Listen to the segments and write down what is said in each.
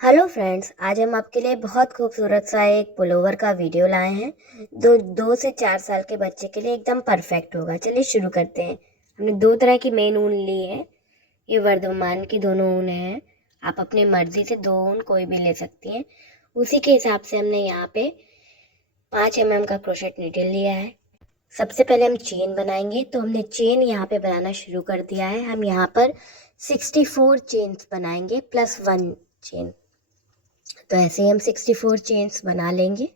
Hello friends, आज हम आपके लिए बहुत खूबसूरत सा एक पुलोवर का वीडियो लाए हैं। दो से 4 साल के बच्चे के लिए एकदम परफेक्ट होगा। चलिए शुरू करते हैं। हमने दो तरह की मेन ऊन ली है। ये वर्धमान की दोनों ऊन हैं। आप अपनी मर्जी से दो ऊन कोई भी ले सकती हैं। उसी के हिसाब से हमने यहाँ पे 5 mm का क्रोशेट नीडल लिया है। सबसे पहले हम चेन बनाएंगे, तो हमने चेन यहाँ पे बनाना शुरू कर दिया है। हम यहाँ पर 64 चेन्स बनाएंगे +1 चेन। तो ऐसे ही हम 64 चेन्स बना लेंगे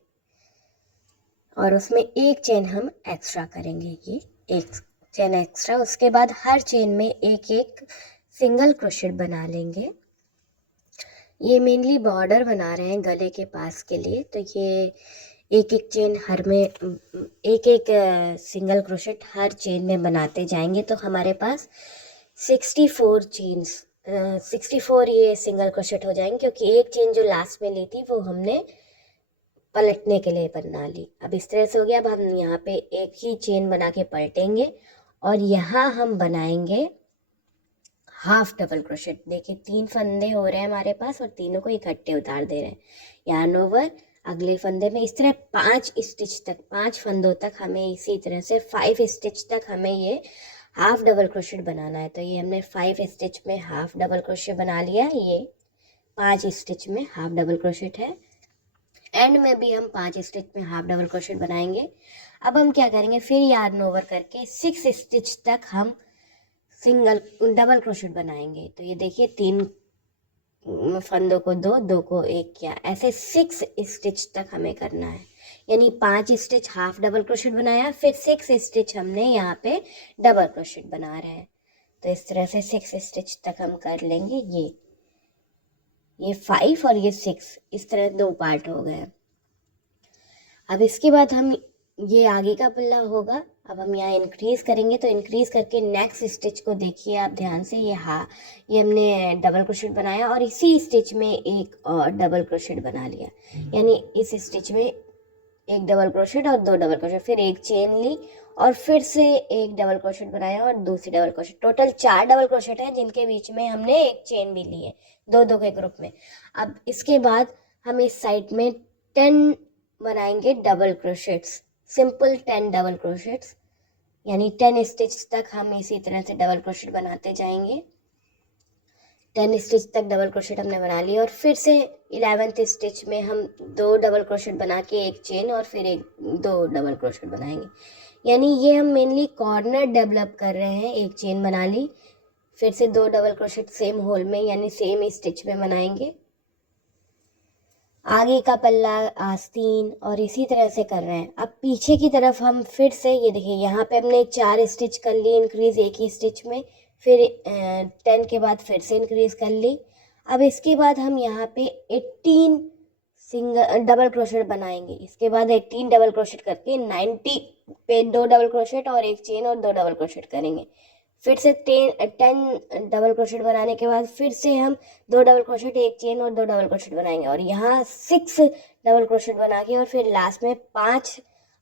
और उसमें एक चेन हम एक्स्ट्रा करेंगे। ये एक चेन एक्स्ट्रा, उसके बाद हर चेन में एक एक सिंगल क्रोशेट बना लेंगे। ये मेनली बॉर्डर बना रहे हैं गले के पास के लिए, तो ये एक एक चेन हर में एक एक सिंगल क्रोशेट हर चेन में बनाते जाएंगे। तो हमारे पास 64 चेन्स 64 ये सिंगल क्रोशेट हो जाएंगे, क्योंकि एक चेन जो लास्ट में ली थी वो हमने पलटने के लिए बना ली। अब इस तरह से हो गया। अब हम यहाँ पे एक ही चेन बना के पलटेंगे और यहाँ हम बनाएंगे हाफ डबल क्रोशेट। देखिए 3 फंदे हो रहे हैं हमारे पास और तीनों को इकट्ठे उतार दे रहे हैं। yarn ओवर अगले फंदे में इस तरह 5 स्टिच तक, 5 फंदों तक हमें इसी तरह से 5 स्टिच तक हमें ये हाफ डबल क्रोशेट बनाना है। तो ये हमने 5 स्टिच में हाफ डबल क्रोशेट बना लिया। ये 5 स्टिच में हाफ डबल क्रोशेट है। एंड में भी हम 5 स्टिच में हाफ डबल क्रोशेट बनाएंगे। अब हम क्या करेंगे, फिर yarn ओवर करके 6 स्टिच तक हम सिंगल डबल क्रोशेट बनाएंगे। तो ये देखिए 3 फंदों को 2, 2 को 1 किया, ऐसे 6 स्टिच तक हमें करना है। यानी 5 स्टिच हाफ डबल क्रोशेट बनाया, फिर 6 स्टिच हमने यहाँ पे डबल क्रोशेट बना रहे हैं। तो इस तरह से 6 स्टिच तक हम कर लेंगे। ये 5 और ये 6, इस तरह 2 पार्ट हो गए। अब इसके बाद हम ये आगे का पल्ला होगा। अब हम यहाँ इंक्रीज करेंगे, तो इंक्रीज करके नेक्स्ट स्टिच को देखिए आप ध्यान से। ये हमने डबल क्रोशेट बनाया और इसी स्टिच में एक और डबल क्रोशेट बना लिया। यानी इस स्टिच में एक डबल क्रोशेट और 2 डबल क्रोशेट, फिर एक चेन ली और फिर से एक डबल क्रोशेट बनाया और दूसरी double crochet. Total 4 double crochet है, जिनके बीच में हमने एक चेन भी ली है, 2-2 के ग्रुप में। अब इसके बाद हम इस साइड में 10 बनाएंगे डबल क्रोशेट्स, सिंपल 10 डबल क्रोशेट्स। यानी 10 स्टिच तक हम इसी तरह से डबल क्रोशेट बनाते जाएंगे। 10 स्टिच तक डबल क्रोशेट हमने बना लिया और फिर से 11th स्टिच में हम 2 डबल क्रोशेट बना के एक चेन और फिर 2 डबल क्रोशेट बनाएंगे। यानी ये हम मेनली कॉर्नर डेवलप कर रहे हैं। एक चेन बना ली, फिर से 2 डबल क्रोशेट सेम होल में यानी सेम स्टिच में बनाएंगे। आगे का पल्ला आस्तीन और इसी तरह से कर रहे हैं। अब पीछे की तरफ हम फिर से ये देखिए, यहाँ पे हमने 4 स्टिच कर ली इंक्रीज एक ही स्टिच में, फिर 10 के बाद फिर से इंक्रीज कर ली। अब इसके बाद हम यहाँ पे 18 सिंगल डबल क्रोशेट बनाएंगे। इसके बाद 18 डबल क्रोशेट करके 90 पे 2 डबल क्रोशेट और एक चेन और 2 डबल क्रोशेट करेंगे। फिर से 10 डबल क्रोशेट बनाने के बाद फिर से हम 2 डबल क्रोशेट, एक चेन और 2 डबल क्रोशेट बनाएंगे और यहाँ 6 डबल क्रोशेट बना के और फिर लास्ट में 5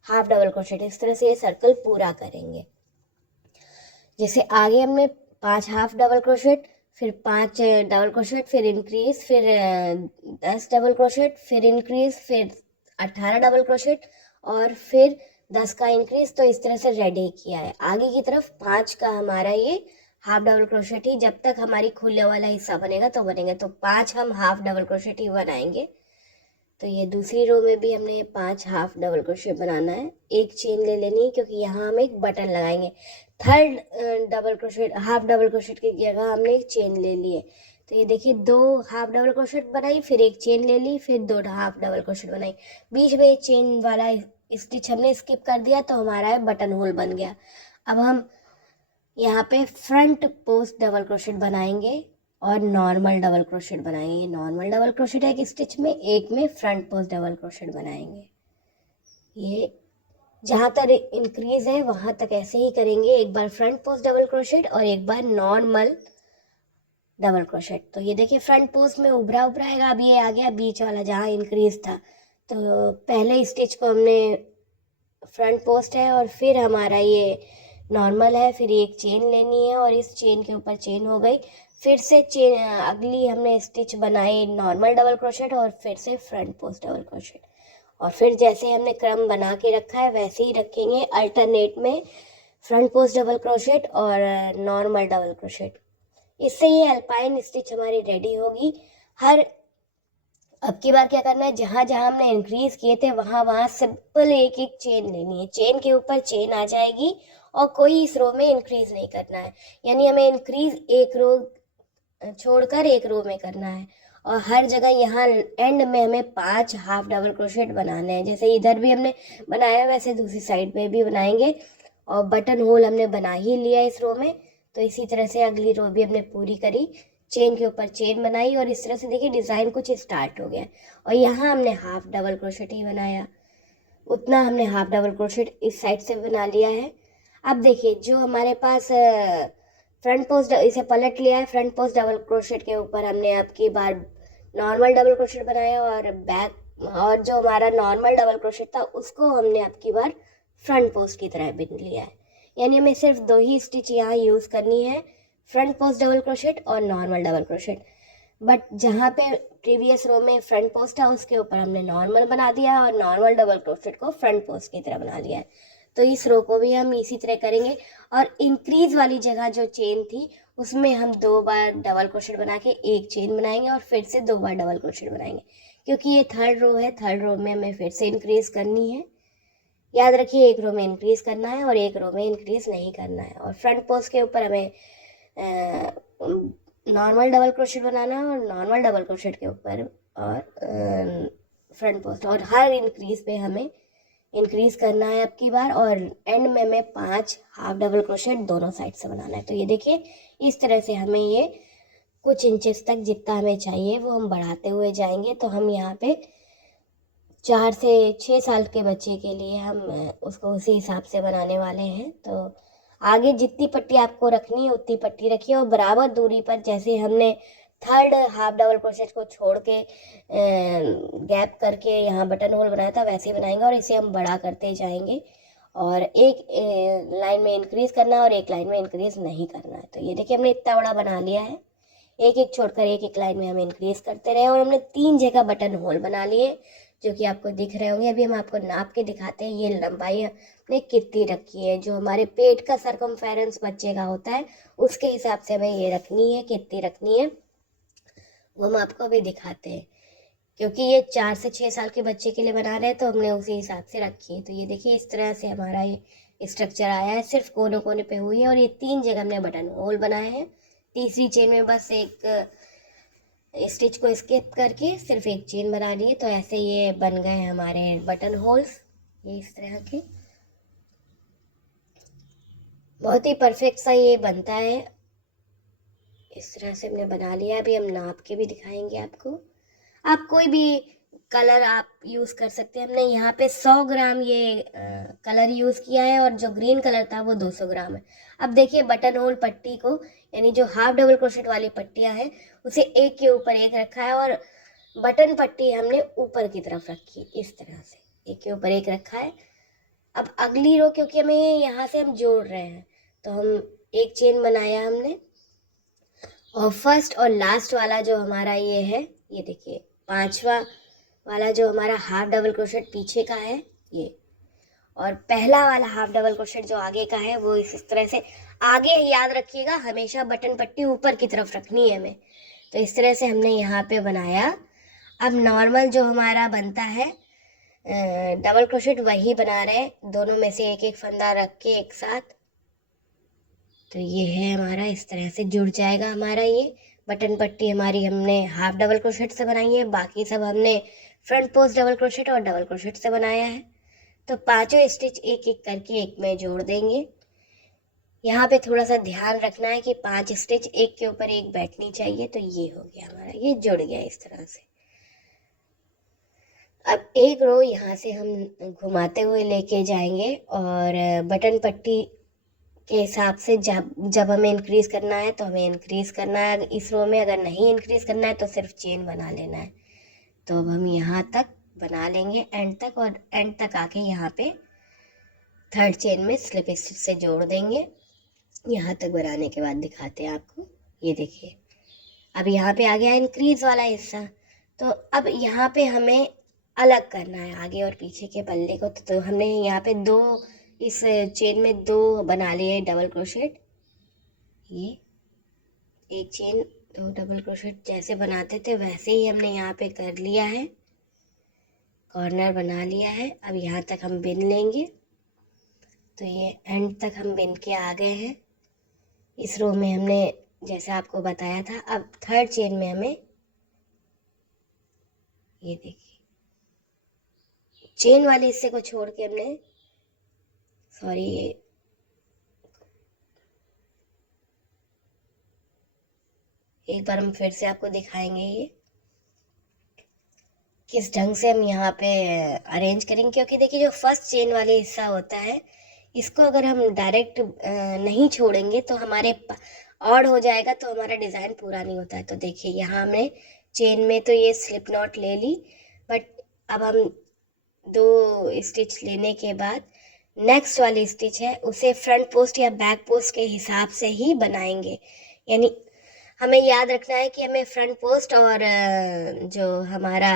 हाफ डबल क्रोशेट। इस तरह से ये सर्कल पूरा करेंगे। जैसे आगे हमने 5 हाफ डबल क्रोशेट, फिर 5 डबल क्रोशेट, फिर इंक्रीज, फिर 10 डबल क्रोशेट, फिर इंक्रीज, फिर 18 डबल क्रोशेट और फिर 10 का इंक्रीज। तो इस तरह से रेडी किया है। आगे की तरफ 5 का हमारा ये हाफ डबल क्रोशेट ही, जब तक हमारी खुले वाला हिस्सा बनेगा तो बनेगा। तो 5 हम हाफ डबल क्रोशेट ही बनाएंगे। तो ये दूसरी रो में भी हमने 5 हाफ डबल क्रोशेट बनाना है। एक चेन ले लेनी है, क्योंकि यहाँ हम एक बटन लगाएंगे। Third double crochet, half double crochet की जगह हमने एक चेन ले ली है। तो ये देखिए 2 हाफ डबल क्रोशेट बनाई, फिर एक चेन ले ली, फिर 2 हाफ डबल क्रोशेट बनाई। बीच में एक चेन वाला स्टिच हमने स्किप कर दिया, तो हमारा बटन होल बन गया। अब हम यहाँ पे फ्रंट पोस्ट डबल क्रोशेट बनाएंगे और नॉर्मल डबल क्रोशेट बनाएंगे। नॉर्मल डबल क्रोशेट एक स्टिच में, एक में फ्रंट पोस्ट डबल क्रोशेट बनाएंगे। ये जहाँ तक इंक्रीज है वहाँ तक ऐसे ही करेंगे। एक बार फ्रंट पोस्ट डबल क्रोशेट और एक बार नॉर्मल डबल क्रोशेट। तो ये देखिए फ्रंट पोस्ट में उभरा उभरा आएगा। अब ये आ गया बीच वाला जहाँ इंक्रीज था। तो पहले स्टिच को हमने फ्रंट पोस्ट है और फिर हमारा ये नॉर्मल है, फिर एक चेन लेनी है और इस चेन के ऊपर चेन हो गई। फिर से चेन अगली हमने स्टिच बनाई नॉर्मल डबल क्रोशेट और फिर से फ्रंट पोस्ट डबल क्रोशेट, और फिर जैसे हमने क्रम बना के रखा है वैसे ही रखेंगे अल्टरनेट में फ्रंट पोस्ट डबल क्रोशेट और नॉर्मल डबल क्रोशेट। इससे ये अल्पाइन स्टिच हमारी रेडी होगी। हर अब की बार क्या करना है, जहाँ जहाँ हमने इंक्रीज किए थे वहाँ वहाँ सिंपल एक एक चेन लेनी है, चेन के ऊपर चेन आ जाएगी और कोई इस रो में इंक्रीज नहीं करना है, यानी हमें इंक्रीज एक रो छोड़कर एक रो में करना है। और हर जगह यहाँ एंड में हमें 5 हाफ डबल क्रोशेट बनाने हैं, जैसे इधर भी हमने बनाया वैसे दूसरी साइड पे भी बनाएंगे। और बटन होल हमने बना ही लिया इस रो में, तो इसी तरह से अगली रो भी हमने पूरी करी, चेन के ऊपर चेन बनाई और इस तरह से देखिए डिज़ाइन कुछ स्टार्ट हो गया। और यहाँ हमने हाफ डबल क्रोशेट ही बनाया, उतना हमने हाफ डबल क्रोशेट इस साइड से बना लिया है। अब देखिए जो हमारे पास फ्रंट पोस्ट, इसे पलट लिया है, फ्रंट पोस्ट डबल क्रोशेट के ऊपर हमने अब की बार नॉर्मल डबल क्रोशेट बनाया और बैक, और जो हमारा नॉर्मल डबल क्रोशेट था उसको हमने अब की बार फ्रंट पोस्ट की तरह बिन लिया है। यानी हमें सिर्फ 2 ही स्टिच यहाँ यूज़ करनी है, फ्रंट पोस्ट डबल क्रोशेट और नॉर्मल डबल क्रोशेट। बट जहाँ पे प्रीवियस रो में फ्रंट पोस्ट था उसके ऊपर हमने नॉर्मल बना दिया और नॉर्मल डबल क्रोशेट को फ्रंट पोस्ट की तरह बना लिया है। तो इस रो को भी हम इसी तरह करेंगे। और इंक्रीज वाली जगह जो चेन थी उसमें हम 2 बार डबल क्रोशेट बना के एक चेन बनाएंगे और फिर से 2 बार डबल क्रोशेट बनाएंगे, क्योंकि ये थर्ड रो है, थर्ड रो में हमें फिर से इंक्रीज करनी है। याद रखिए एक रो में इंक्रीज करना है और एक रो में इंक्रीज नहीं करना है। और फ्रंट पोस्ट के ऊपर हमें नॉर्मल डबल क्रोशेट बनाना है और नॉर्मल डबल क्रोशेट के ऊपर और फ्रंट पोस्ट, और हर इंक्रीज पे हमें इंक्रीज करना है अब की बार। और एंड में हमें 5 हाफ डबल क्रोशेट दोनों साइड से बनाना है। तो ये देखिए इस तरह से हमें ये कुछ इंचेस तक जितना हमें चाहिए वो हम बढ़ाते हुए जाएंगे। तो हम यहाँ पे 4 से 6 साल के बच्चे के लिए हम उसको उसी हिसाब से बनाने वाले हैं। तो आगे जितनी पट्टी आपको रखनी है उतनी पट्टी रखिए और बराबर दूरी पर, जैसे हमने थर्ड हाफ डबल क्रोशेट को छोड़ के गैप करके यहाँ बटन होल बनाया था वैसे ही बनाएंगे और इसे हम बड़ा करते जाएंगे। और एक लाइन में इंक्रीज करना है और एक लाइन में इंक्रीज नहीं करना है। तो ये देखिए हमने इतना बड़ा बना लिया है, एक एक छोड़कर एक एक लाइन में हम इंक्रीज करते रहे और हमने 3 जगह बटन होल बना लिए जो कि आपको दिख रहे होंगे। अभी हम आपको नाप के दिखाते हैं ये लंबाई हमने कितनी रखी है, जो हमारे पेट का सरकमफेरेंस बच्चे का होता है उसके हिसाब से हमें ये रखनी है, कितनी रखनी है वो हम आपको अभी दिखाते हैं। क्योंकि ये 4 से 6 साल के बच्चे के लिए बना रहे हैं तो हमने उसी हिसाब से रखी है। तो ये देखिए इस तरह से हमारा ये स्ट्रक्चर आया है, सिर्फ कोने कोने पे हुई है और ये 3 जगह हमने बटन होल बनाए हैं। तीसरी चेन में बस एक स्टिच को स्किप करके सिर्फ एक चेन बना ली है। तो ऐसे ये बन गए हमारे बटन होल्स, ये इस तरह के बहुत ही परफेक्ट सा ये बनता है। इस तरह से हमने बना लिया। अभी हम नाप के भी दिखाएंगे आपको। आप कोई भी कलर आप यूज़ कर सकते हैं। हमने यहाँ पे 100 ग्राम ये कलर यूज़ किया है और जो ग्रीन कलर था वो 200 ग्राम है। अब देखिए बटन होल पट्टी को, यानी जो हाफ डबल क्रोशेट वाली पट्टियाँ हैं उसे एक के ऊपर एक रखा है और बटन पट्टी हमने ऊपर की तरफ रखी, इस तरह से एक के ऊपर एक रखा है। अब अगली रो, क्योंकि हमें यहाँ से हम जोड़ रहे हैं तो हम एक चेन बनाया हमने, और फर्स्ट और लास्ट वाला जो हमारा ये है, ये देखिए 5वां वाला जो हमारा हाफ डबल क्रोशेट पीछे का है ये, और पहला वाला हाफ डबल क्रोशेट जो आगे का है वो इस तरह से आगे। याद रखिएगा हमेशा बटन पट्टी ऊपर की तरफ रखनी है हमें। तो इस तरह से हमने यहाँ पे बनाया। अब नॉर्मल जो हमारा बनता है डबल क्रोशेट वही बना रहे हैं, दोनों में से एक एक फंदा रख के एक साथ। तो ये है हमारा, इस तरह से जुड़ जाएगा हमारा ये बटन पट्टी। हमारी हमने हाफ डबल क्रोशेट से बनाई है, बाकी सब हमने फ्रंट पोस्ट डबल क्रोशेट और डबल क्रोशेट से बनाया है। तो पांचों स्टिच एक एक करके एक में जोड़ देंगे। यहाँ पे थोड़ा सा ध्यान रखना है कि 5 स्टिच एक के ऊपर एक बैठनी चाहिए। तो ये हो गया हमारा, ये जुड़ गया इस तरह से। अब एक रो यहाँ से हम घुमाते हुए लेके जाएंगे और बटन पट्टी के हिसाब से जब हमें इंक्रीज करना है तो हमें इंक्रीज करना है इस रो में, अगर नहीं इंक्रीज करना है तो सिर्फ चेन बना लेना है। तो अब हम यहाँ तक बना लेंगे एंड तक, और एंड तक आके यहाँ पे थर्ड चेन में स्लिप स्टिच से जोड़ देंगे। यहाँ तक बनाने के बाद दिखाते हैं आपको। ये देखिए अब यहाँ पे आ गया इंक्रीज वाला हिस्सा। तो अब यहाँ पे हमें अलग करना है आगे और पीछे के पल्ले को। तो हमने यहाँ पे दो, इस चेन में दो बना लिए डबल क्रोशेट। ये एक चेन दो डबल क्रोशेट जैसे बनाते थे वैसे ही हमने यहाँ पे कर लिया है, कॉर्नर बना लिया है। अब यहाँ तक हम बिन लेंगे। तो ये एंड तक हम बिन के आ गए हैं। इस रो में हमने जैसे आपको बताया था। अब थर्ड चेन में हमें, ये देखिए, चेन वाले हिस्से को छोड़ के हमने, सॉरी, एक बार हम फिर से आपको दिखाएंगे ये किस ढंग से हम यहाँ पे अरेंज करेंगे। क्योंकि देखिए जो फर्स्ट चेन वाले हिस्सा होता है, इसको अगर हम डायरेक्ट नहीं छोड़ेंगे तो हमारे ऑड हो जाएगा, तो हमारा डिज़ाइन पूरा नहीं होता है। तो देखिए यहाँ हमने चेन में तो ये स्लिप नॉट ले ली, बट अब हम दो स्टिच लेने के बाद नेक्स्ट वाली स्टिच है उसे फ्रंट पोस्ट या बैक पोस्ट के हिसाब से ही बनाएंगे। यानी हमें याद रखना है कि हमें फ्रंट पोस्ट और जो हमारा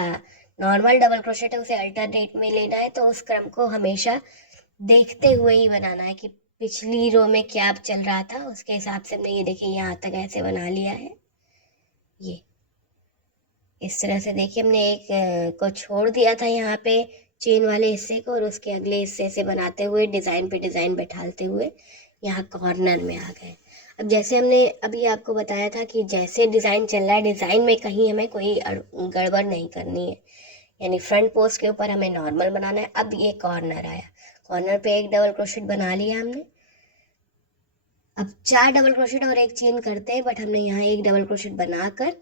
नॉर्मल डबल क्रोशेट है उसे अल्टरनेट में लेना है। तो उस क्रम को हमेशा देखते हुए ही बनाना है कि पिछली रो में क्या चल रहा था उसके हिसाब से हमने, ये देखिए, यहाँ तक ऐसे बना लिया है। ये इस तरह से देखिए हमने एक को छोड़ दिया था यहाँ पे चेन वाले हिस्से को, और उसके अगले हिस्से से बनाते हुए डिज़ाइन पे डिज़ाइन बैठाते हुए यहाँ कॉर्नर में आ गए। अब जैसे हमने अभी आपको बताया था कि जैसे डिज़ाइन चल रहा है, डिज़ाइन में कहीं हमें कोई गड़बड़ नहीं करनी है। यानी फ्रंट पोस्ट के ऊपर हमें नॉर्मल बनाना है। अब ये कॉर्नर आया, कॉर्नर पे एक डबल क्रोशेट बना लिया हमने। अब 4 डबल क्रोशेट और एक चेन करते हैं, बट हमने यहाँ एक डबल क्रोशेट बनाकर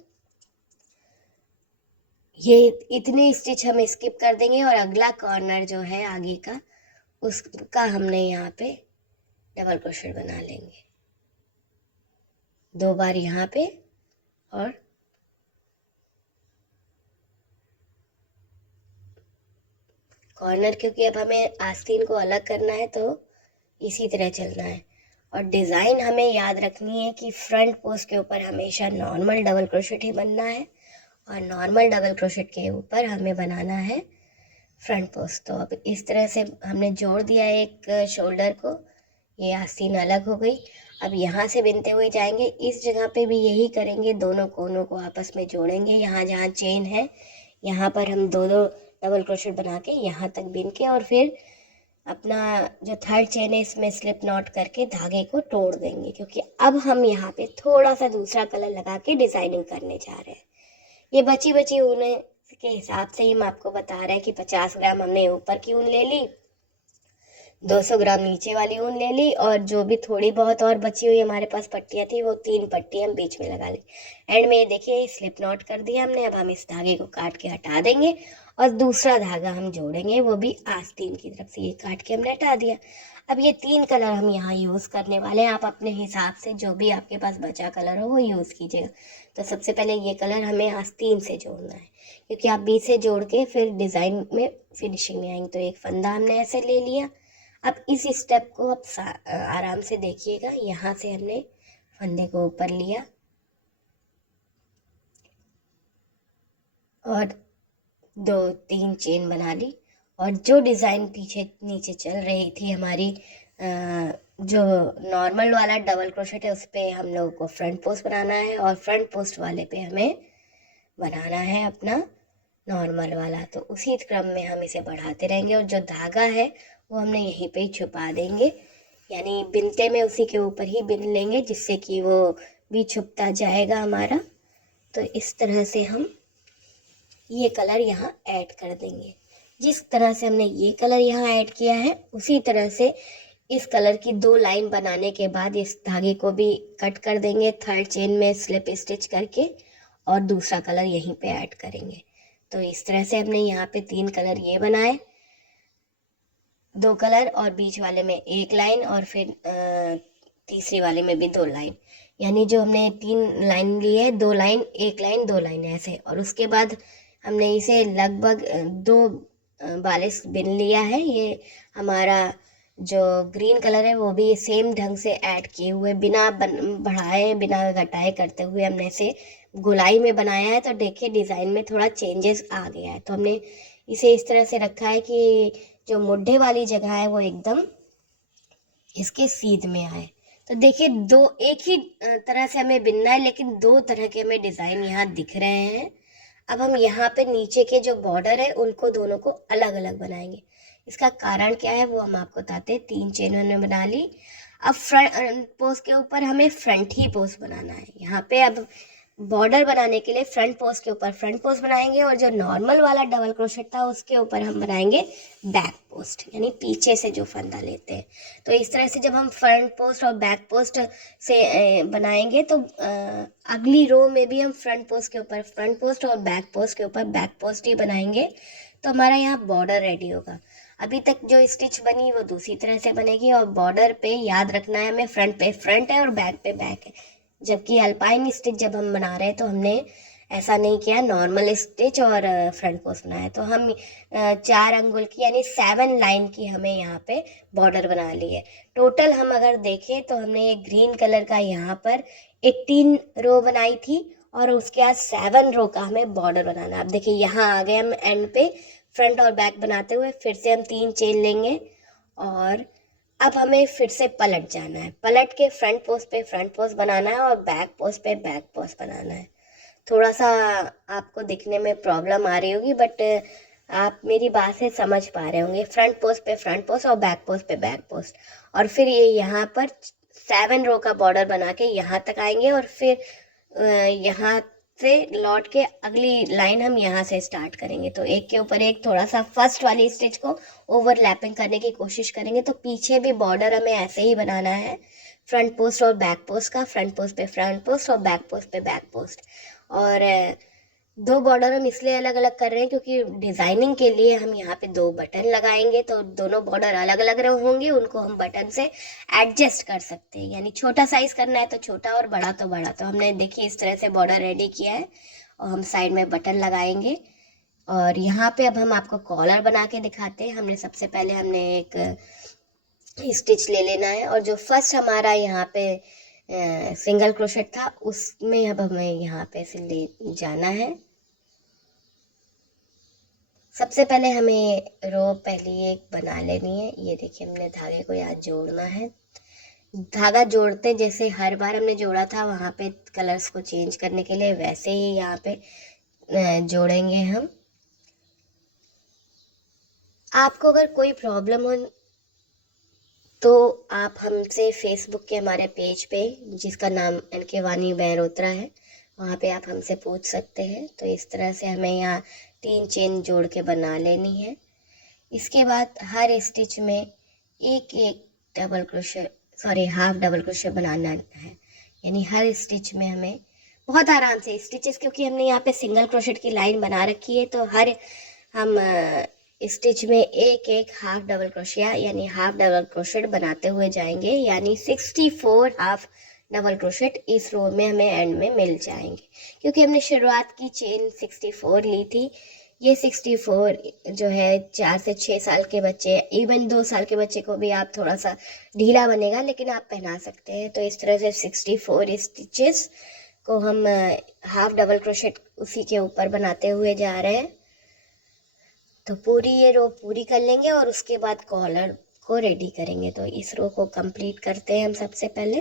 ये इतने स्टिच हम स्किप कर देंगे, और अगला कॉर्नर जो है आगे का उसका हमने यहाँ पे डबल क्रोशेट बना लेंगे 2 बार यहाँ पे। और कॉर्नर, क्योंकि अब हमें आस्तीन को अलग करना है तो इसी तरह चलना है। और डिज़ाइन हमें याद रखनी है कि फ्रंट पोस्ट के ऊपर हमेशा नॉर्मल डबल क्रोशेट ही बनना है, और नॉर्मल डबल क्रोशेट के ऊपर हमें बनाना है फ्रंट पोस्ट। तो अब इस तरह से हमने जोड़ दिया एक शोल्डर को, ये आस्तीन अलग हो गई। अब यहाँ से बिनते हुए जाएंगे, इस जगह पे भी यही करेंगे, दोनों कोनों को आपस में जोड़ेंगे। यहाँ जहाँ चेन है यहाँ पर हम दो दो डबल क्रोशेट बना के यहाँ तक बिन के, और फिर अपना जो थर्ड चेन है इसमें स्लिप नॉट करके धागे को तोड़ देंगे। क्योंकि अब हम यहाँ पे थोड़ा सा दूसरा कलर लगा के डिज़ाइनिंग करने जा रहे हैं। ये बची बची ऊन के हिसाब से ही हम आपको बता रहे हैं कि 50 ग्राम हमने ऊपर की ऊन ले ली, 200 ग्राम नीचे वाली ऊन ले ली, और जो भी थोड़ी बहुत और बची हुई हमारे पास पट्टियाँ थी वो 3 पट्टी हम बीच में लगा ली। एंड में देखिए स्लिप नॉट कर दिया हमने। अब हम इस धागे को काट के हटा देंगे और दूसरा धागा हम जोड़ेंगे, वो भी आस्तीन की तरफ से। ये काट के हमने हटा दिया। अब ये 3 कलर हम यहाँ यूज़ करने वाले हैं। आप अपने हिसाब से जो भी आपके पास बचा कलर हो वो यूज़ कीजिएगा। तो सबसे पहले ये कलर हमें आस्तीन से जोड़ना है, क्योंकि आप बीच से जोड़ के फिर डिज़ाइन में फिनिशिंग में आएंगे। तो एक फंदा हमने ऐसे ले लिया। अब इस स्टेप को आप आराम से देखिएगा। यहाँ से हमने फंदे को ऊपर लिया और 2-3 चेन बना ली, और जो डिज़ाइन पीछे नीचे चल रही थी हमारी, जो नॉर्मल वाला डबल क्रोशेट है उस पर हम लोगों को फ्रंट पोस्ट बनाना है, और फ्रंट पोस्ट वाले पे हमें बनाना है अपना नॉर्मल वाला। तो उसी क्रम में हम इसे बढ़ाते रहेंगे, और जो धागा है वो हमने यहीं पे ही छुपा देंगे। यानी बिनते में उसी के ऊपर ही बिन लेंगे, जिससे कि वो भी छुपता जाएगा हमारा। तो इस तरह से हम ये कलर यहाँ ऐड कर देंगे। जिस तरह से हमने ये कलर यहाँ ऐड किया है उसी तरह से इस कलर की 2 लाइन बनाने के बाद इस धागे को भी कट कर देंगे थर्ड चेन में स्लिप स्टिच करके, और दूसरा कलर यहीं पे ऐड करेंगे। तो इस तरह से हमने यहाँ पे 3 कलर ये बनाए, 2 कलर, और बीच वाले में 1 लाइन, और फिर तीसरी वाले में भी 2 लाइन। यानी जो हमने 3 लाइन ली है, 2 लाइन 1 लाइन 2 लाइन ऐसे। और उसके बाद हमने इसे लगभग 2 42 बिन लिया है। ये हमारा जो ग्रीन कलर है वो भी सेम ढंग से ऐड किए हुए, बिना बढ़ाए बिना घटाए करते हुए हमने इसे गोलाई में बनाया है। तो देखिए डिज़ाइन में थोड़ा चेंजेस आ गया है। तो हमने इसे इस तरह से रखा है कि जो मुड्ढे वाली जगह है वो एकदम इसके सीध में आए। तो देखिए दो एक ही तरह से हमें बिनना है, लेकिन दो तरह के हमें डिज़ाइन यहाँ दिख रहे हैं। अब हम यहाँ पे नीचे के जो बॉर्डर है उनको दोनों को अलग अलग बनाएंगे। इसका कारण क्या है वो हम आपको बताते हैं। 3 चेन हमने बना ली। अब फ्रंट पोस्ट के ऊपर हमें फ्रंट ही पोस्ट बनाना है। यहाँ पे अब बॉर्डर बनाने के लिए फ्रंट पोस्ट के ऊपर फ्रंट पोस्ट बनाएंगे, और जो नॉर्मल वाला डबल क्रोशेट था उसके ऊपर हम बनाएंगे बैक पोस्ट, यानी पीछे से जो फंदा लेते हैं। तो इस तरह से जब हम फ्रंट पोस्ट और बैक पोस्ट से बनाएंगे तो अगली रो में भी हम फ्रंट पोस्ट के ऊपर फ्रंट पोस्ट और बैक पोस्ट के ऊपर बैक पोस्ट ही बनाएंगे। तो हमारा यहाँ बॉर्डर रेडी होगा। अभी तक जो स्टिच बनी वो दूसरी तरह से बनेगी, और बॉर्डर पे याद रखना है हमें फ्रंट पे फ्रंट है और बैक पे बैक है। जबकि अल्पाइन स्टिच जब हम बना रहे हैं तो हमने ऐसा नहीं किया, नॉर्मल स्टिच और फ्रंट पोस्ट बनाया। तो हम 4 अंगुल की यानी 7 लाइन की हमें यहाँ पे बॉर्डर बना ली है। टोटल हम अगर देखें तो हमने ये ग्रीन कलर का यहाँ पर 18 रो बनाई थी, और उसके बाद 7 रो का हमें बॉर्डर बनाना। अब देखिए यहाँ आ गए हम एंड पे फ्रंट और बैक बनाते हुए। फिर से हम 3 चेन लेंगे और अब हमें फिर से पलट जाना है। पलट के फ्रंट पोस्ट पे फ्रंट पोस्ट बनाना है और बैक पोस्ट पे बैक पोस्ट बनाना है। थोड़ा सा आपको दिखने में प्रॉब्लम आ रही होगी, बट आप मेरी बात से समझ पा रहे होंगे। फ्रंट पोस्ट पे फ्रंट पोस्ट और बैक पोस्ट पे बैक पोस्ट, और फिर ये यहाँ पर 7 रो का बॉर्डर बना के यहाँ तक आएंगे, और फिर यहाँ से लौट के अगली लाइन हम यहाँ से स्टार्ट करेंगे। तो एक के ऊपर एक थोड़ा सा फर्स्ट वाली स्टिच को ओवरलैपिंग करने की कोशिश करेंगे। तो पीछे भी बॉर्डर हमें ऐसे ही बनाना है, फ्रंट पोस्ट और बैक पोस्ट का, फ्रंट पोस्ट पे फ्रंट पोस्ट और बैक पोस्ट पे बैक पोस्ट। और 2 बॉर्डर हम इसलिए अलग अलग कर रहे हैं क्योंकि डिज़ाइनिंग के लिए हम यहाँ पे 2 बटन लगाएंगे। तो दोनों बॉर्डर अलग अलग होंगे, उनको हम बटन से एडजस्ट कर सकते हैं। यानी छोटा साइज़ करना है तो छोटा और बड़ा तो बड़ा। तो हमने देखिए इस तरह से बॉर्डर रेडी किया है, और हम साइड में बटन लगाएंगे। और यहाँ पे अब हम आपको कॉलर बना के दिखाते हैं। हमने पहले एक स्टिच ले लेना है, और जो फर्स्ट हमारा यहाँ पे सिंगल क्रोशेट था उसमें अब हमें यहाँ पे से ले जाना है। सबसे पहले हमें रो पहली एक बना लेनी है। ये देखिए हमने धागे को यहाँ जोड़ना है। धागा जोड़ते जैसे हर बार हमने जोड़ा था वहाँ पे कलर्स को चेंज करने के लिए, वैसे ही यहाँ पे जोड़ेंगे हम। आपको अगर कोई प्रॉब्लम हो तो आप हमसे फेसबुक के हमारे पेज पे, जिसका नाम NK वानी बहरोत्रा है, वहाँ पे आप हमसे पूछ सकते हैं। तो इस तरह से हमें यहाँ 3 चेन जोड़ के बना लेनी है। इसके बाद हर स्टिच में एक हाफ डबल क्रोशे बनाना है। यानी हर स्टिच में हमें बहुत आराम से स्टिचेस, क्योंकि हमने यहाँ पे सिंगल क्रोशेट की लाइन बना रखी है, तो हम स्टिच में एक एक हाफ डबल क्रोशिया यानी हाफ डबल क्रोशेट बनाते हुए जाएंगे। यानी 64 हाफ डबल क्रोशेट इस रो में हमें एंड में मिल जाएंगे, क्योंकि हमने शुरुआत की चेन 64 ली थी। ये 64 जो है 4 से 6 साल के बच्चे, इवन 2 साल के बच्चे को भी आप थोड़ा सा ढीला बनेगा लेकिन आप पहना सकते हैं। तो इस तरह से 64 स्टिचेस को हम हाफ डबल क्रोशेट उसी के ऊपर बनाते हुए जा रहे हैं। तो पूरी ये रो पूरी कर लेंगे और उसके बाद कॉलर को रेडी करेंगे। तो इस रो को कंप्लीट करते हैं हम। सबसे पहले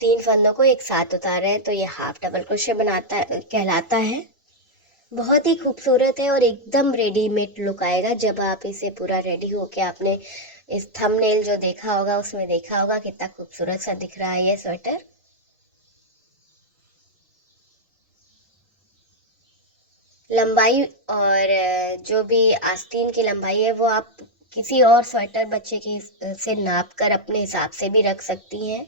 3 फंदों को एक साथ उतारे हैं, तो ये हाफ डबल क्रोशे कहलाता है। बहुत ही खूबसूरत है और एकदम रेडीमेड लुक आएगा जब आप इसे पूरा रेडी होके आपने इस थंबनेल जो देखा होगा उसमें देखा होगा कितना खूबसूरत सा दिख रहा है ये स्वेटर। लंबाई और जो भी आस्तीन की लंबाई है वो आप किसी और स्वेटर बच्चे की से नाप कर अपने हिसाब से भी रख सकती हैं।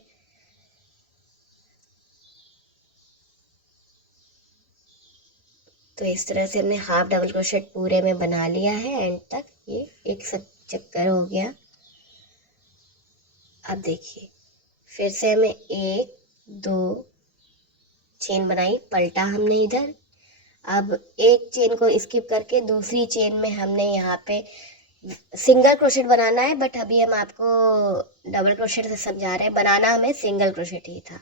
तो इस तरह से हमने हाफ डबल क्रोशेट पूरे में बना लिया है एंड तक। ये एक चक्कर हो गया। अब देखिए फिर से हमें 1 2 चेन बनाई, पलटा हमने इधर। अब एक चेन को स्किप करके दूसरी चेन में हमने यहाँ पे सिंगल क्रोशेट बनाना है, बट अभी हम आपको डबल क्रोशेट से समझा रहे हैं। बनाना हमें सिंगल क्रोशेट ही था।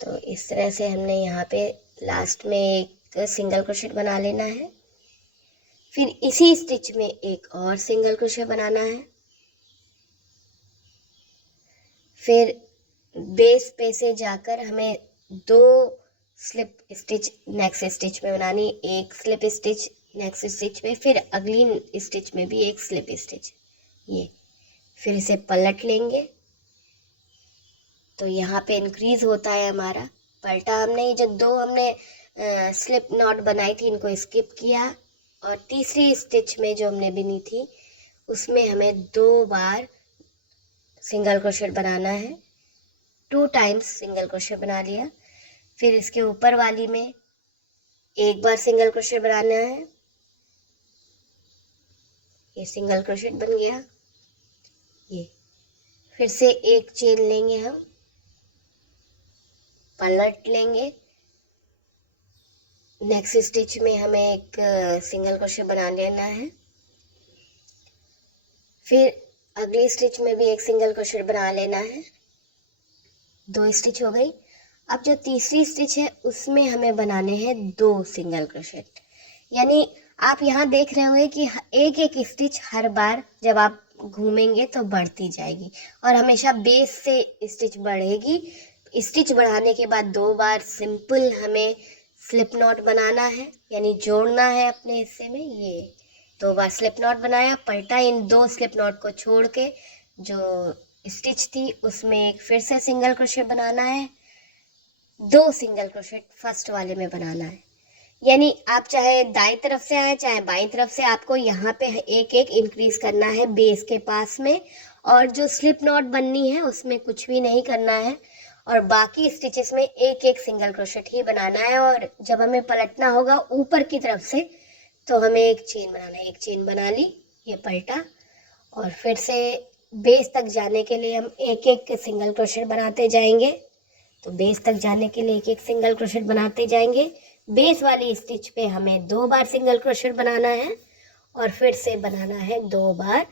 तो इस तरह से हमने यहाँ पे लास्ट में एक सिंगल क्रोशेट बना लेना है। फिर इसी स्टिच में एक और सिंगल क्रोशेट बनाना है। फिर बेस पे से जाकर हमें 2 स्लिप स्टिच नेक्स्ट स्टिच में बनानी, एक स्लिप स्टिच नेक्स्ट स्टिच में, फिर अगली स्टिच में भी एक स्लिप स्टिच। ये फिर इसे पलट लेंगे तो यहाँ पे इंक्रीज होता है हमारा पलटा। हमने ये जो 2 हमने स्लिप नॉट बनाई थी इनको स्किप किया, और तीसरी स्टिच में जो हमने बुनी थी उसमें हमें 2 बार सिंगल क्रोशेट बनाना है। 2 टाइम्स सिंगल क्रोशेट बना लिया। फिर इसके ऊपर वाली में एक बार सिंगल क्रोशेट बनाना है। ये सिंगल क्रोशेट बन गया। ये फिर से एक चेन लेंगे, हम पलट लेंगे। नेक्स्ट स्टिच में हमें एक सिंगल क्रोशेट बना लेना है। फिर अगली स्टिच में भी एक सिंगल क्रोशेट बना लेना है। 2 स्टिच हो गई। अब जो तीसरी स्टिच है उसमें हमें बनाने हैं 2 सिंगल क्रोशेट। यानी आप यहाँ देख रहे होंगे कि एक एक स्टिच हर बार जब आप घूमेंगे तो बढ़ती जाएगी, और हमेशा बेस से स्टिच बढ़ेगी। स्टिच बढ़ाने के बाद 2 बार सिंपल हमें स्लिप नॉट बनाना है, यानी जोड़ना है अपने हिस्से में। ये 2 बार स्लिप नॉट बनाया, पलटा, इन 2 स्लिप नॉट को छोड़ के जो स्टिच थी उसमें एक फिर से सिंगल क्रोशेट बनाना है। 2 सिंगल क्रोशेट फर्स्ट वाले में बनाना है। यानी आप चाहे दाईं तरफ से आए चाहे बाईं तरफ से, आपको यहाँ पे एक एक इंक्रीज करना है बेस के पास में, और जो स्लिप नॉट बननी है उसमें कुछ भी नहीं करना है, और बाकी स्टिचेस में एक एक सिंगल क्रोशेट ही बनाना है। और जब हमें पलटना होगा ऊपर की तरफ से तो हमें एक चेन बनाना है। एक चेन बना ली, ये पलटा, और फिर से बेस तक जाने के लिए हम एक एक सिंगल क्रोशेट बनाते जाएंगे। तो बेस तक जाने के लिए एक एक सिंगल क्रोशेट बनाते जाएंगे। बेस वाली स्टिच पे हमें 2 बार सिंगल क्रोशेट बनाना है, और फिर से बनाना है 2 बार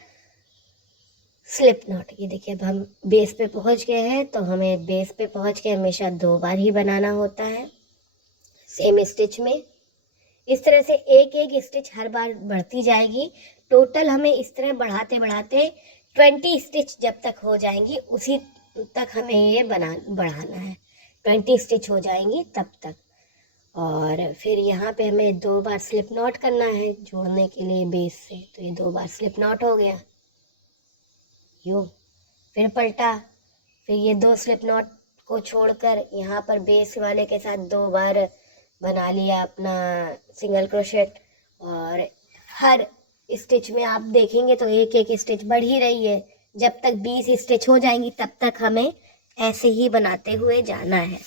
स्लिप नॉट। ये देखिए अब हम बेस पे पहुंच गए हैं, तो हमें बेस पे पहुंच के हमेशा 2 बार ही बनाना होता है सेम स्टिच में। इस तरह से एक एक स्टिच हर बार बढ़ती जाएगी। टोटल हमें इस तरह बढ़ाते बढ़ाते 20 स्टिच जब तक हो जाएंगी उसी तक हमें ये बढ़ाना है। 20 स्टिच हो जाएंगी तब तक। और फिर यहाँ पे हमें 2 बार स्लिप नॉट करना है जोड़ने के लिए बेस से। तो ये 2 बार स्लिप नॉट हो गया, यूँ। फिर पलटा, फिर ये 2 स्लिप नॉट को छोड़कर यहाँ पर बेस वाले के साथ 2 बार बना लिया अपना सिंगल क्रोशेट। और हर स्टिच में आप देखेंगे तो एक एक स्टिच बढ़ ही रही है। जब तक 20 स्टिच हो जाएंगी तब तक हमें ऐसे ही बनाते हुए जाना है।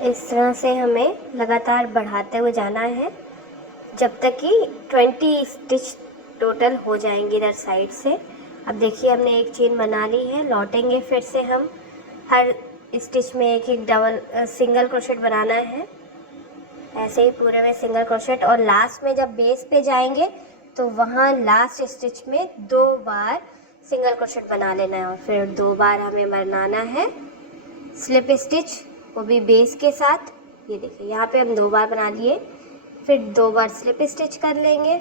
इस तरह से हमें लगातार बढ़ाते हुए जाना है जब तक कि 20 स्टिच टोटल हो जाएंगी इधर साइड से। अब देखिए हमने एक चेन बना ली है, लौटेंगे फिर से हम हर स्टिच में एक एक सिंगल क्रोशेट बनाना है। ऐसे ही पूरे में सिंगल क्रोशेट, और लास्ट में जब बेस पे जाएंगे तो वहाँ लास्ट स्टिच में 2 बार सिंगल क्रोशेट बना लेना है, और फिर 2 बार हमें बनाना है स्लिप स्टिच, वो भी बेस के साथ। ये देखिए यहाँ पे हम 2 बार बना लिए, फिर 2 बार स्लिप स्टिच कर लेंगे।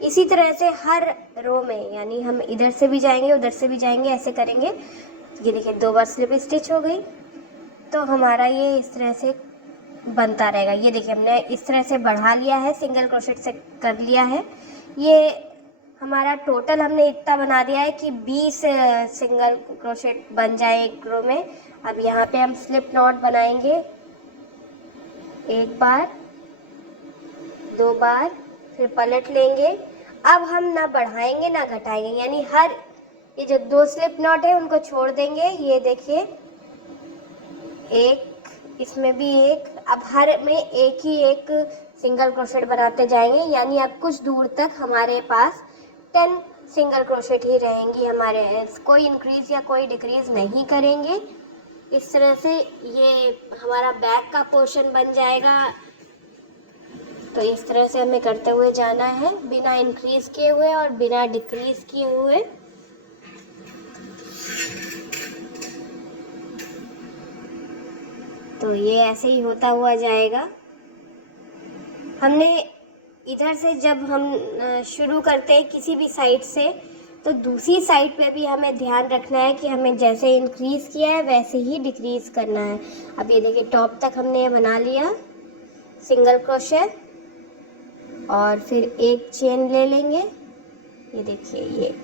इसी तरह से हर रो में, यानी हम इधर से भी जाएंगे उधर से भी जाएंगे, ऐसे करेंगे। ये देखिए 2 बार स्लिप स्टिच हो गई, तो हमारा ये इस तरह से बनता रहेगा। ये देखिए हमने इस तरह से बढ़ा लिया है, सिंगल क्रोशेट से कर लिया है। ये हमारा टोटल हमने इतना बना दिया है कि 20 सिंगल क्रोशेट बन जाए एक रो में। अब यहाँ पे हम स्लिप नॉट बनाएंगे, 1 बार 2 बार, फिर पलट लेंगे। अब हम ना बढ़ाएंगे ना घटाएंगे, यानी हर ये जो 2 स्लिप नॉट है उनको छोड़ देंगे। ये देखिए एक, इसमें भी एक, अब हर में एक ही एक सिंगल क्रोशेट बनाते जाएंगे, यानी अब कुछ दूर तक हमारे पास 10 सिंगल क्रोशेट ही रहेंगी हमारे, कोई इंक्रीज या कोई डिक्रीज नहीं करेंगे। इस तरह से ये हमारा बैक का पोर्शन बन जाएगा तो इस तरह से हमें करते हुए जाना है, बिना इंक्रीज किए हुए और बिना डिक्रीज किए हुए। तो ये ऐसे ही होता हुआ जाएगा। हमने इधर से जब हम शुरू करते हैं किसी भी साइड से, तो दूसरी साइड पे भी हमें ध्यान रखना है कि हमें जैसे इंक्रीज किया है वैसे ही डिक्रीज करना है। अब ये देखिए टॉप तक हमने ये बना लिया सिंगल क्रोशेट, और फिर एक चेन ले लेंगे, ये देखिए ये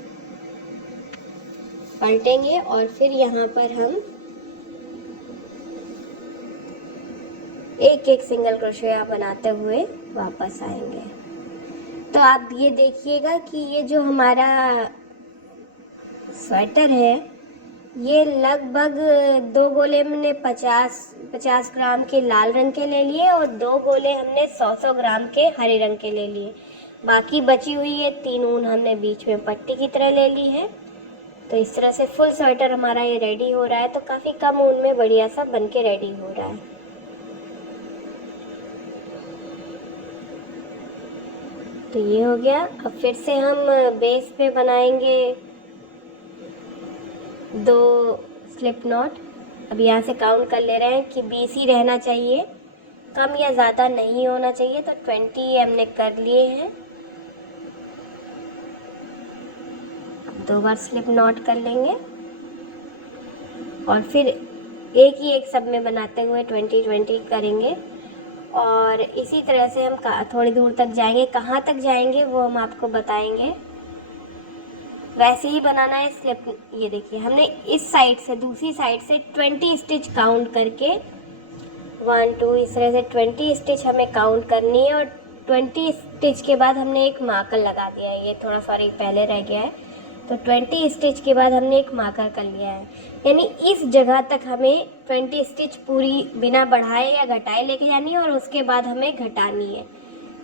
पलटेंगे और फिर यहाँ पर हम एक एक सिंगल क्रोशिया बनाते हुए वापस आएंगे। तो आप ये देखिएगा कि ये जो हमारा स्वेटर है, ये लगभग 2 गोले हमने 50 ग्राम के लाल रंग के ले लिए और 2 गोले हमने 100 ग्राम के हरे रंग के ले लिए। बाकी बची हुई ये 3 ऊन हमने बीच में पट्टी की तरह ले ली है। तो इस तरह से फुल स्वेटर हमारा ये रेडी हो रहा है। तो काफ़ी कम ऊन में बढ़िया सा बन के रेडी हो रहा है। तो ये हो गया। अब फिर से हम बेस पे बनाएंगे 2 स्लिप नॉट। अब यहाँ से काउंट कर ले रहे हैं कि 20 ही रहना चाहिए, कम या ज़्यादा नहीं होना चाहिए। तो 20 हमने कर लिए हैं। 2 बार स्लिप नॉट कर लेंगे और फिर एक ही एक सब में बनाते हुए 20 करेंगे। और इसी तरह से हम थोड़ी दूर तक जाएंगे। कहाँ तक जाएंगे वो हम आपको बताएंगे। वैसे ही बनाना है स्लिप। ये देखिए हमने इस साइड से दूसरी साइड से 20 स्टिच काउंट करके 1 2 इस तरह से 20 स्टिच हमें काउंट करनी है। और 20 स्टिच के बाद हमने एक मार्कर लगा दिया है। ये थोड़ा सॉरी पहले रह गया है। तो 20 स्टिच के बाद हमने एक मार्कर कर लिया है, यानी इस जगह तक हमें 20 स्टिच पूरी बिना बढ़ाए या घटाए लेके जानी है और उसके बाद हमें घटानी है।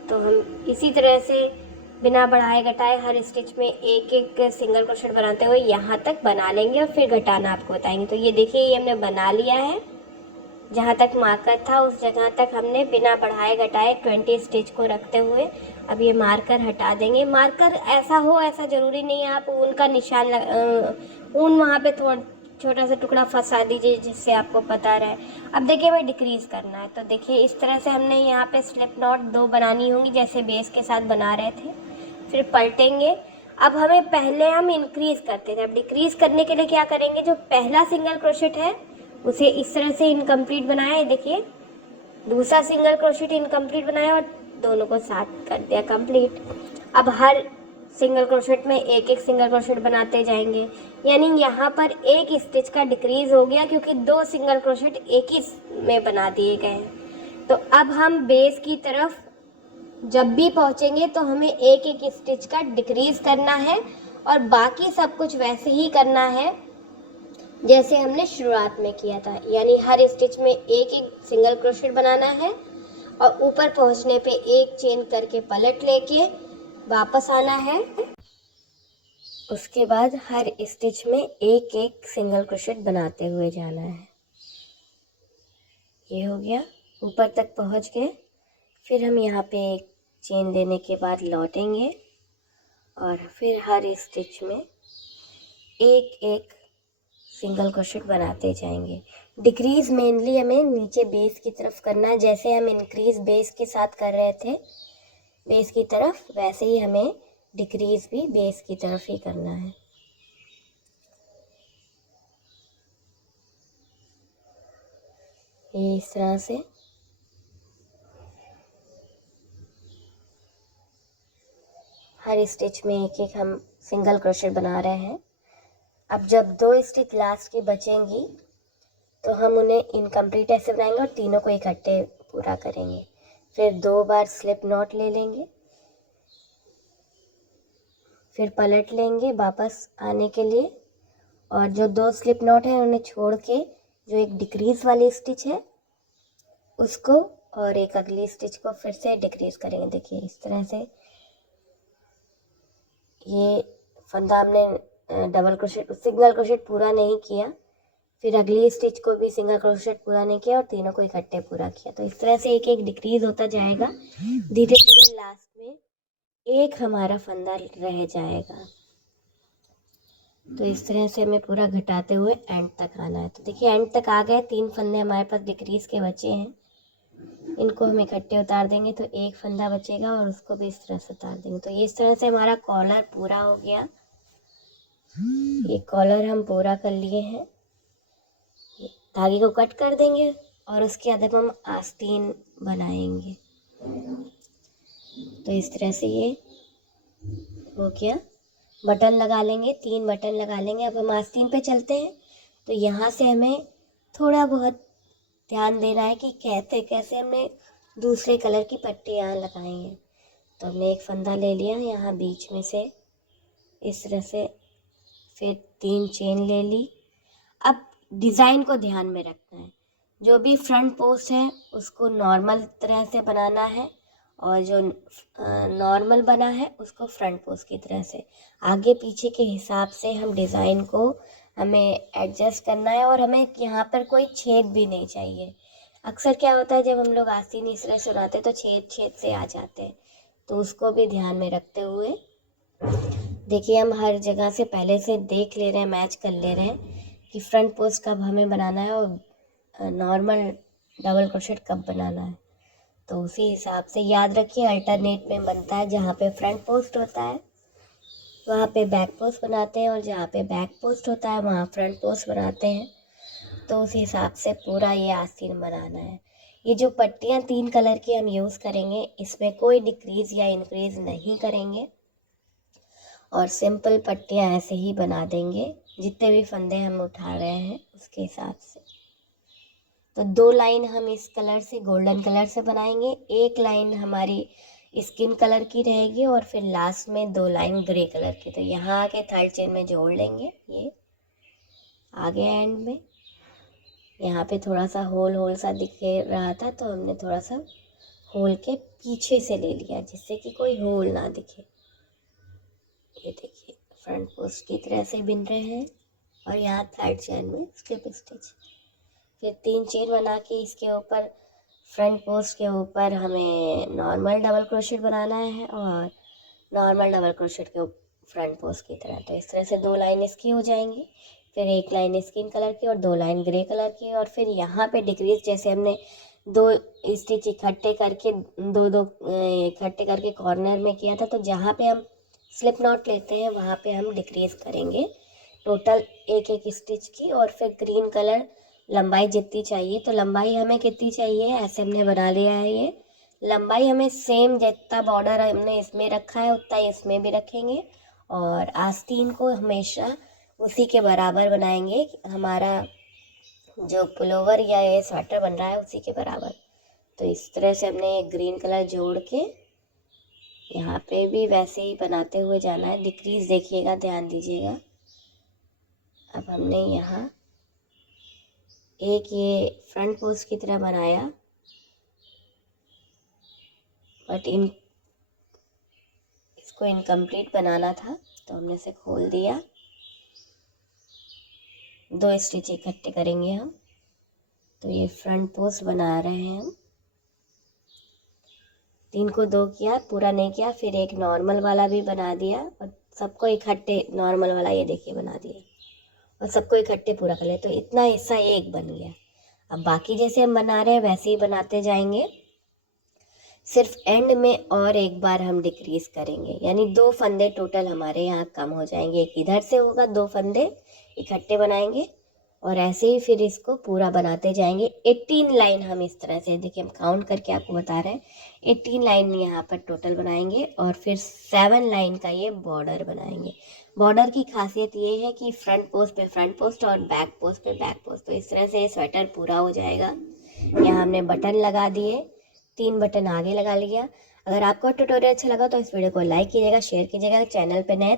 तो हम इसी तरह से बिना बढ़ाए घटाए हर स्टिच में एक एक सिंगल क्रोशेट बनाते हुए यहाँ तक बना लेंगे और फिर घटाना आपको बताएंगे। तो ये देखिए ये हमने बना लिया है। जहाँ तक मार्कर था उस जगह तक हमने बिना बढ़ाए घटाए 20 स्टिच को रखते हुए अब ये मार्कर हटा देंगे। मार्कर ऐसा हो, ऐसा ज़रूरी नहीं है आप ऊन का निशान ऊन वहाँ पे थोड़ा छोटा सा टुकड़ा फंसा दीजिए जिससे आपको पता रहे। अब देखिए हमें डिक्रीज़ करना है। तो देखिए इस तरह से हमने यहाँ पे स्लिप नॉट 2 बनानी होंगी जैसे बेस के साथ बना रहे थे। फिर पलटेंगे। अब हमें पहले हम इंक्रीज़ करते थे, अब डिक्रीज़ करने के लिए क्या करेंगे, जो पहला सिंगल क्रोशेट है उसे इस तरह से इनकम्प्लीट बनाया है। देखिए दूसरा सिंगल क्रोशेट इनकम्प्लीट बनाया और दोनों को साथ कर दिया कंप्लीट। अब हर सिंगल क्रोशेट में एक एक सिंगल क्रोशेट बनाते जाएंगे, यानी यहाँ पर एक स्टिच का डिक्रीज हो गया क्योंकि 2 सिंगल क्रोशेट एक ही में बना दिए गए हैं। तो अब हम बेस की तरफ जब भी पहुँचेंगे तो हमें एक एक स्टिच का डिक्रीज करना है और बाकी सब कुछ वैसे ही करना है जैसे हमने शुरुआत में किया था, यानी हर स्टिच में एक एक सिंगल क्रोशेट बनाना है और ऊपर पहुंचने पे एक चेन करके पलट लेके वापस आना है। उसके बाद हर स्टिच में एक एक सिंगल क्रोशेट बनाते हुए जाना है। ये हो गया, ऊपर तक पहुंच गए। फिर हम यहाँ पे एक चेन देने के बाद लौटेंगे और फिर हर स्टिच में एक एक सिंगल क्रोशेट बनाते जाएंगे। डिक्रीज मेनली हमें नीचे बेस की तरफ करना है, जैसे हम इंक्रीज बेस के साथ कर रहे थे बेस की तरफ, वैसे ही हमें डिक्रीज भी बेस की तरफ ही करना है। ये इस तरह से हर स्टिच में एक एक हम सिंगल क्रोशेट बना रहे हैं। अब जब 2 स्टिच लास्ट की बचेंगी तो हम उन्हें इनकम्प्लीट ऐसे बनाएंगे और तीनों को इकट्ठे पूरा करेंगे। फिर 2 बार स्लिप नॉट ले लेंगे, फिर पलट लेंगे वापस आने के लिए और जो 2 स्लिप नॉट है उन्हें छोड़ के जो एक डिक्रीज वाली स्टिच है उसको और एक अगली स्टिच को फिर से डिक्रीज करेंगे। देखिए इस तरह से ये फंदा हमने डबल क्रोशेट सिंगल क्रोशेट पूरा नहीं किया, फिर अगली स्टिच को भी सिंगल क्रोशेट पूरा नहीं किया और तीनों को इकट्ठे पूरा किया। तो इस तरह से एक एक डिक्रीज होता जाएगा। धीरे धीरे लास्ट में एक हमारा फंदा रह जाएगा। तो इस तरह से हमें पूरा घटाते हुए एंड तक आना है। तो देखिए एंड तक आ गए, 3 फंदे हमारे पास डिक्रीज के बचे हैं। इनको हम इकट्ठे उतार देंगे तो एक फंदा बचेगा और उसको भी इस तरह से उतार देंगे। तो इस तरह से हमारा कॉलर पूरा हो गया। ये कॉलर हम पूरा कर लिए हैं। धागे को कट कर देंगे और उसके अंदर हम आस्तीन बनाएंगे। तो इस तरह से ये हो गया। बटन लगा लेंगे, 3 बटन लगा लेंगे। अब हम आस्तीन पे चलते हैं। तो यहाँ से हमें थोड़ा बहुत ध्यान देना है कि कैसे कैसे हमने दूसरे कलर की पट्टी यहाँ लगाई है। तो हमने एक फंदा ले लिया यहाँ बीच में से इस तरह से, फिर 3 चेन ले ली। अब डिज़ाइन को ध्यान में रखना है। जो भी फ्रंट पोस्ट है उसको नॉर्मल तरह से बनाना है और जो नॉर्मल बना है उसको फ्रंट पोस्ट की तरह से। आगे पीछे के हिसाब से हम डिज़ाइन को हमें एडजस्ट करना है और हमें यहाँ पर कोई छेद भी नहीं चाहिए। अक्सर क्या होता है जब हम लोग आस्तीन इस तरह से बनाते हैं तो छेद छेद से आ जाते हैं। तो उसको भी ध्यान में रखते हुए देखिए हम हर जगह से पहले से देख ले रहे हैं, मैच कर ले रहे हैं कि फ्रंट पोस्ट कब हमें बनाना है और नॉर्मल डबल क्रोशेट कब बनाना है। तो उसी हिसाब से याद रखिए अल्टरनेट में बनता है। जहाँ पे फ्रंट पोस्ट होता है वहाँ पे बैक पोस्ट बनाते हैं और जहाँ पे बैक पोस्ट होता है वहाँ फ्रंट पोस्ट बनाते हैं। तो उस हिसाब से पूरा ये आस्तीन बनाना है। ये जो पट्टियाँ 3 कलर की हम यूज़ करेंगे इसमें कोई डिक्रीज़ या इंक्रीज़ नहीं करेंगे और सिंपल पट्टियाँ ऐसे ही बना देंगे जितने भी फंदे हम उठा रहे हैं उसके हिसाब से। तो 2 लाइन हम इस कलर से गोल्डन कलर से बनाएंगे, 1 लाइन हमारी स्किन कलर की रहेगी और फिर लास्ट में 2 लाइन ग्रे कलर की। तो यहाँ आके थर्ड चेन में जोड़ लेंगे। ये आगे एंड में यहाँ पे थोड़ा सा होल सा दिख रहा था तो हमने थोड़ा सा होल के पीछे से ले लिया जिससे कि कोई होल ना दिखे। ये देखिए फ्रंट पोस्ट की तरह से बिन रहे हैं और यहाँ थर्ड चेन में स्लिप स्टिच। फिर 3 चेन बना के इसके ऊपर फ्रंट पोस्ट के ऊपर हमें नॉर्मल डबल क्रोशेट बनाना है और नॉर्मल डबल क्रोशेट के फ्रंट पोस्ट की तरह। तो इस तरह से 2 लाइन इसकी हो जाएंगी, फिर 1 लाइन स्किन कलर की और 2 लाइन ग्रे कलर की। और फिर यहाँ पे डिक्रीज जैसे हमने 2 स्टिच इकट्ठे करके दो इकट्ठे करके कॉर्नर में किया था, तो जहाँ पे हम स्लिप नॉट लेते हैं वहाँ पे हम डिक्रीज करेंगे टोटल एक एक स्टिच की। और फिर ग्रीन कलर लंबाई जितनी चाहिए, तो लंबाई हमें कितनी चाहिए ऐसे हमने बना लिया है। ये लंबाई हमें सेम जितना बॉर्डर हमने इसमें रखा है उतना इसमें भी रखेंगे और आस्तीन को हमेशा उसी के बराबर बनाएंगे। हमारा जो पुलोवर या ये स्वेटर बन रहा है उसी के बराबर। तो इस तरह से हमने एक ग्रीन कलर जोड़ के यहाँ पे भी वैसे ही बनाते हुए जाना है। डिक्रीज देखिएगा, ध्यान दीजिएगा। अब हमने यहाँ एक ये फ्रंट पोस्ट की तरह बनाया बट इसको इनकम्प्लीट बनाना था तो हमने इसे खोल दिया। 2 स्टिच इकट्ठे करेंगे हम। तो ये फ्रंट पोस्ट बना रहे हैं हम। 3 को 2 किया, पूरा नहीं किया, फिर एक नॉर्मल वाला भी बना दिया और सबको इकट्ठे नॉर्मल वाला ये देखिए बना दिया और सबको इकट्ठे पूरा कर लिया। तो इतना हिस्सा एक बन गया। अब बाकी जैसे हम बना रहे हैं वैसे ही बनाते जाएंगे, सिर्फ एंड में और एक बार हम डिक्रीज करेंगे, यानी 2 फंदे टोटल हमारे यहाँ कम हो जाएंगे। एक इधर से होगा, 2 फंदे इकट्ठे बनाएंगे और ऐसे ही फिर इसको पूरा बनाते जाएंगे। 18 लाइन हम इस तरह से देखिए, हम काउंट करके आपको बता रहे हैं। 18 लाइन यहाँ पर टोटल बनाएंगे और फिर 7 लाइन का ये बॉर्डर बनाएंगे। बॉर्डर की खासियत ये है कि फ्रंट पोस्ट पे फ्रंट पोस्ट और बैक पोस्ट पे बैक पोस्ट। तो इस तरह से ये स्वेटर पूरा हो जाएगा। यहाँ हमने बटन लगा दिए, 3 बटन आगे लगा लिया। अगर आपको ट्यूटोरियल अच्छा लगा तो इस वीडियो को लाइक कीजिएगा, शेयर कीजिएगा। चैनल पे नए